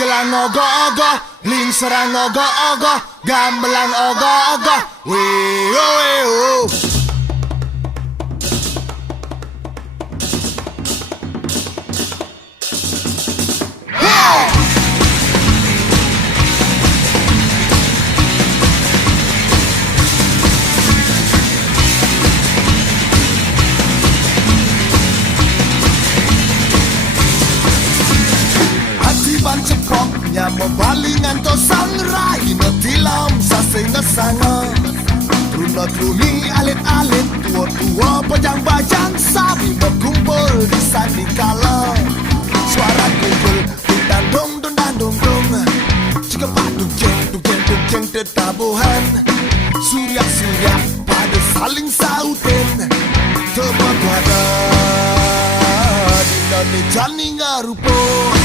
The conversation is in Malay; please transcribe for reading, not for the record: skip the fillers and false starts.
gelang ogo-ogo, ling serang ogo-ogo, gamelan ogo-ogo. Wee oh wee oh. Cekroknya membalingan to sangrai na tilam sa singasanga. Truna truni alit-alit, tua-tua bajang-bajang sabi berkumpul di sandikala. Suara kumpul dundang-dong, cikepak dujeng tetabuhan. Suryak-suryak pada saling sautin, tebak wadah Indonesia ni ngarupo.